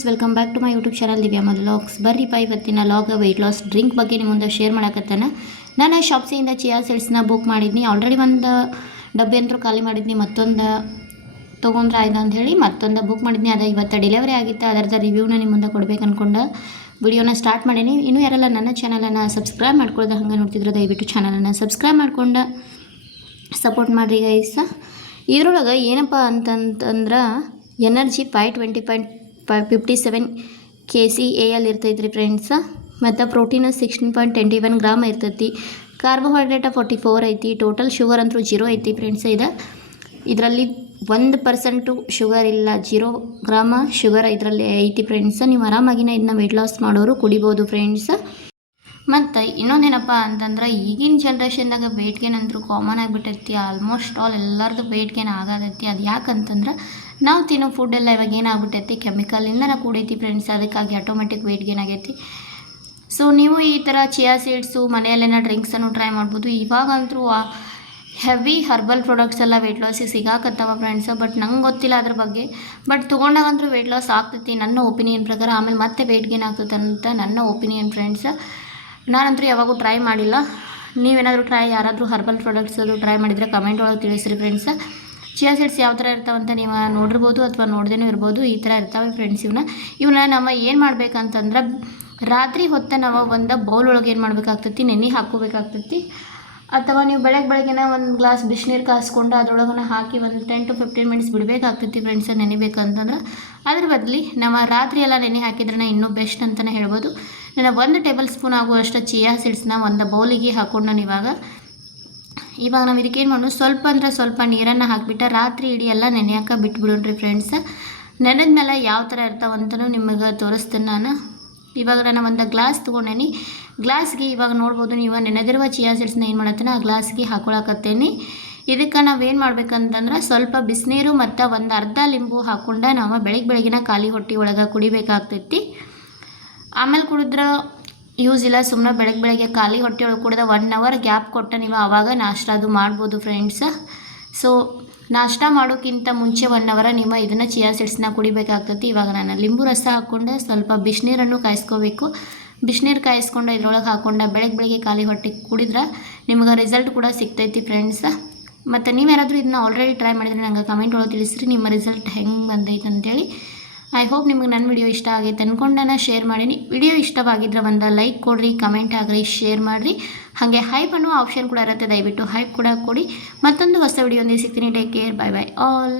Friends, welcome back to my YouTube channel Divya vlogs. ಬರ್ರಿಪ್ಪ ಇವತ್ತಿನ vlog weight loss drink ಬಗ್ಗೆ ನಿಮ್ಮ ಮುಂದೆ ಶೇರ್ ಮಾಡಕತ್ತಾನ. ನಾನು ಶಾಪ್ಸಿಯಿಂದ ಚಿಯಾ ಸೀಡ್ಸ್ನ ಬುಕ್ ಮಾಡಿದ್ನಿ. ಆಲ್ರೆಡಿ ಒಂದು ಡಬ್ಬಿ ಅಂತೂ ಖಾಲಿ ಮಾಡಿದ್ನಿ, ಮತ್ತೊಂದು ತೊಗೊಂಡ್ರೆ ಆಯ್ತು ಅಂಥೇಳಿ ಮತ್ತೊಂದು ಬುಕ್ ಮಾಡಿದ್ನಿ. ಅದು ಇವತ್ತು ಡೆಲಿವರಿ ಆಗಿತ್ತು. ಅದರದ ರಿವ್ಯೂನ ನಿಮ್ಮ ಮುಂದೆ ಕೊಡ್ಬೇಕು ಅಂದ್ಕೊಂಡು ವಿಡಿಯೋನ ಸ್ಟಾರ್ಟ್ ಮಾಡೀನಿ. ಇನ್ನೂ ಯಾರೆಲ್ಲ ನನ್ನ ಚಾನಲನ್ನು ಸಬ್ಸ್ಕ್ರೈಬ್ ಮಾಡ್ಕೊಳ್ಳೋದು ಹಂಗೆ ನೋಡ್ತಿದ್ರೆ ದಯವಿಟ್ಟು ಚಾನಲನ್ನು ಸಬ್ಸ್ಕ್ರೈಬ್ ಮಾಡ್ಕೊಂಡು ಸಪೋರ್ಟ್ ಮಾಡಿರಿ ಗೈಸ್. ಇದ್ರೊಳಗೆ ಏನಪ್ಪ ಅಂತಂತಂದ್ರೆ ಎನರ್ಜಿ 520.57 kcal ಇರ್ತೈತೆ ರೀ ಫ್ರೆಂಡ್ಸ. ಮತ್ತು ಪ್ರೋಟೀನ್ 16.21 ಗ್ರಾಮ್ ಇರ್ತೈತಿ. ಕಾರ್ಬೋಹೈಡ್ರೇಟ 44 ಐತಿ. ಟೋಟಲ್ ಶುಗರ್ ಅಂತೂ 0 ಐತಿ ಫ್ರೆಂಡ್ಸ. ಇದರಲ್ಲಿ 1% ಶುಗರ್ ಇಲ್ಲ, 0 ಗ್ರಾಮ ಶುಗರ್ ಇದರಲ್ಲಿ ಐತಿ ಫ್ರೆಂಡ್ಸ. ನೀವು ಆರಾಮಾಗಿನ ಇದನ್ನ ವೆಯ್ಟ್ ಲಾಸ್ ಮಾಡೋರು ಕುಡಿಬೋದು ಫ್ರೆಂಡ್ಸ. ಮತ್ತು ಇನ್ನೊಂದೇನಪ್ಪ ಅಂತಂದ್ರೆ ಈಗಿನ ಜನ್ರೇಷನ್ದಾಗ ವೆಯ್ಟ್ ಗೇನ್ ಅಂತೂ ಕಾಮನ್ ಆಗಿಬಿಟ್ಟೈತಿ. ಆಲ್ಮೋಸ್ಟ್ ಆಲ್ ಎಲ್ಲರದು ವೆಯ್ಟ್ ಗೇನ್ ಆಗತೈತಿ. ಅದು ಯಾಕಂತಂದ್ರೆ ನಾವು ತಿನ್ನೋ ಫುಡ್ಡೆಲ್ಲ ಇವಾಗ ಏನಾಗ್ಬಿಟ್ಟೈತಿ, ಕೆಮಿಕಲಿಂದ ಕೂಡೈತಿ ಫ್ರೆಂಡ್ಸ್. ಅದಕ್ಕಾಗಿ ಆಟೋಮೆಟಿಕ್ ವೆಯ್ಟ್ ಗೇನ್ ಆಗೈತಿ. ಸೊ ನೀವು ಈ ಥರ ಚಿಯಾ ಸೀಡ್ಸು ಮನೆಯಲ್ಲೇನೋ ಡ್ರಿಂಕ್ಸನ್ನು ಟ್ರೈ ಮಾಡ್ಬೋದು. ಇವಾಗಂತೂ ಹೆವಿ ಹರ್ಬಲ್ ಪ್ರಾಡಕ್ಟ್ಸ್ ಎಲ್ಲ ವೆಯ್ಟ್ ಲಾಸಿಗೆ ಸಿಗಾಕತ್ತವ ಫ್ರೆಂಡ್ಸು. ಬಟ್ ನಂಗೆ ಗೊತ್ತಿಲ್ಲ ಅದ್ರ ಬಗ್ಗೆ. ಬಟ್ ತೊಗೊಂಡಾಗಂತೂ ವೆಯ್ಟ್ ಲಾಸ್ ಆಗ್ತೈತಿ ನನ್ನ ಒಪಿನಿಯನ್ ಪ್ರಕಾರ. ಆಮೇಲೆ ಮತ್ತೆ ವೆಯ್ಟ್ ಗೇನ್ ಆಗ್ತೈತೆ ಅಂತ ನನ್ನ ಒಪಿನಿಯನ್ ಫ್ರೆಂಡ್ಸ್. ನಾನಂತೂ ಯಾವಾಗೂ ಟ್ರೈ ಮಾಡಿಲ್ಲ. ನೀವೇನಾದರೂ ಯಾರಾದರೂ ಹರ್ಬಲ್ ಪ್ರಾಡಕ್ಟ್ಸ್ ಅದು ಟ್ರೈ ಮಾಡಿದರೆ ಕಮೆಂಟ್ ಒಳಗೆ ತಿಳಿಸ್ರಿ ಫ್ರೆಂಡ್ಸ್. ಚಿಯಾ ಸೀಡ್ಸ್ ಯಾವ ಥರ ಇರ್ತಾವಂತ ನೀವು ನೋಡಿರ್ಬೋದು ಅಥವಾ ನೋಡ್ದೇನೂ ಇರ್ಬೋದು. ಈ ಥರ ಇರ್ತಾವೆ ಫ್ರೆಂಡ್ಸ್. ಇವನ್ನ ನಾವು ಏನು ಮಾಡ್ಬೇಕಂತಂದ್ರೆ ರಾತ್ರಿ ಹೊತ್ತು ನಾವು ಒಂದು ಬೌಲ್ ಒಳಗೆ ಏನು ಮಾಡಬೇಕಾಗ್ತೈತಿ, ನೆನೆ ಹಾಕ್ಕೋಬೇಕಾಗ್ತೈತಿ. ಅಥವಾ ನೀವು ಬೆಳಗ್ಗೆನ ಒಂದು ಗ್ಲಾಸ್ ಬಿಸಿನೀರು ಕಾಸ್ಕೊಂಡು ಅದ್ರೊಳಗನ ಹಾಕಿ ಒಂದು 10 to 15 ಮಿನಿಟ್ಸ್ ಬಿಡಬೇಕಾಗ್ತೈತಿ ಫ್ರೆಂಡ್ಸ್ ನೆನೆಬೇಕಂತಂದ್ರೆ. ಅದ್ರ ಬದಲಿ ನಾವು ರಾತ್ರಿ ಎಲ್ಲ ನೆನೆ ಹಾಕಿದ್ರೆ ಇನ್ನೂ ಬೆಸ್ಟ್ ಅಂತಲೇ ಹೇಳ್ಬೋದು. ನಾನು 1 ಟೇಬಲ್ ಸ್ಪೂನ್ ಆಗುವಷ್ಟು ಚಿಯಾ ಸೀಡ್ಸ್ನ ಒಂದು ಬೌಲಿಗೆ ಹಾಕ್ಕೊಂಡು ನಾನು ಇವಾಗ ನಾವು ಇದಕ್ಕೇನು ಮಾಡೋದು, ಸ್ವಲ್ಪ ಅಂದರೆ ಸ್ವಲ್ಪ ನೀರನ್ನು ಹಾಕಿಬಿಟ್ಟು ರಾತ್ರಿ ಇಡೀ ಎಲ್ಲ ನೆನೆಯೋಕೆ ಬಿಟ್ಬಿಡೋಣ್ರಿ ಫ್ರೆಂಡ್ಸ್. ನೆನೆದ್ಮೇಲೆ ಯಾವ ಥರ ಇರ್ತಾವಂತಲೂ ನಿಮಗೆ ತೋರಿಸ್ತೀನಿ ನಾನು. ಇವಾಗ ನಾನು ಒಂದು ಗ್ಲಾಸ್ ತೊಗೊಂಡೇನಿ. ಗ್ಲಾಸ್ಗೆ ಇವಾಗ ನೋಡ್ಬೋದು ನೀವು ನೆನೆದಿರುವ ಚಿಯಾ ಸೀಡ್ಸ್ನ ಏನು ಮಾಡತ್ತೇನೆ ಆ ಗ್ಲಾಸ್ಗೆ ಹಾಕೊಳಕತ್ತೇನೆ. ಇದಕ್ಕೆ ನಾವೇನು ಮಾಡ್ಬೇಕಂತಂದ್ರೆ ಸ್ವಲ್ಪ ಬಿಸಿನೀರು ಮತ್ತು ಒಂದು ಅರ್ಧ ಲಿಂಬು ಹಾಕ್ಕೊಂಡು ನಾವು ಬೆಳಗ್ಗಿನ ಖಾಲಿ ಹೊಟ್ಟೆ ಒಳಗೆ ಕುಡಿಬೇಕಾಗ್ತೈತಿ. ಆಮೇಲೆ ಕುಡಿದ್ರೆ ಯೂಸ್ ಇಲ್ಲ. ಸುಮ್ಮನೆ ಬೆಳಗ್ಗೆ ಖಾಲಿ ಹೊಟ್ಟೆ ಒಳಗೆ ಕುಡಿದ 1 hour ಗ್ಯಾಪ್ ಕೊಟ್ಟು ನೀವು ಆವಾಗ ನಾಷ್ಟ ಅದು ಮಾಡ್ಬೋದು ಫ್ರೆಂಡ್ಸ್. ಸೊ ನಾಷ್ಟ ಮಾಡೋಕ್ಕಿಂತ ಮುಂಚೆ 1 hour ನೀವು ಇದನ್ನು ಚಿಯಾ ಸೀಡ್ಸ್ನ ಕುಡಿಬೇಕಾಗ್ತೈತಿ. ಇವಾಗ ನಾನು ಲಿಂಬು ರಸ ಹಾಕ್ಕೊಂಡು ಸ್ವಲ್ಪ ಬಿಸಿನೀರನ್ನು ಕಾಯಿಸ್ಕೋಬೇಕು. ಬಿಸಿನೀರು ಕಾಯಿಸ್ಕೊಂಡು ಇದ್ರೊಳಗೆ ಹಾಕ್ಕೊಂಡು ಬೆಳಗ್ಗೆ ಖಾಲಿ ಹೊಟ್ಟೆ ಕುಡಿದ್ರೆ ನಿಮ್ಗೆ ರಿಸಲ್ಟ್ ಕೂಡ ಸಿಗ್ತೈತಿ ಫ್ರೆಂಡ್ಸ್. ಮತ್ತು ನೀವು ಯಾರಾದರೂ ಇದನ್ನ ಆಲ್ರೆಡಿ ಟ್ರೈ ಮಾಡಿದರೆ ನಂಗೆ ಕಮೆಂಟ್ ಒಳಗೆ ತಿಳಿಸ್ರಿ ನಿಮ್ಮ ರಿಸಲ್ಟ್ ಹೆಂಗೆ ಬಂದೈತೆ ಅಂತೇಳಿ. ಐ ಹೋಪ್ ನಿಮ್ಗೆ ನನ್ನ ವಿಡಿಯೋ ಇಷ್ಟ ಆಗೈತೆ ಅಂದ್ಕೊಂಡು ನಾನು ಶೇರ್ ಮಾಡೀನಿ. ವಿಡಿಯೋ ಇಷ್ಟವಾಗಿದ್ದರೆ ಒಂದು ಲೈಕ್ ಕೊಡಿರಿ, ಕಮೆಂಟ್ ಆಗಿರಿ, ಶೇರ್ ಮಾಡಿರಿ. ಹಾಗೆ ಹೈಪ್ ಅನ್ನೋ ಆಪ್ಷನ್ ಕೂಡ ಇರುತ್ತೆ, ದಯವಿಟ್ಟು ಹೈಪ್ ಕೂಡ ಕೊಡಿ. ಮತ್ತೊಂದು ಹೊಸ ವಿಡಿಯೋ ಸಿಗ್ತೀನಿ. Take care, bye bye all.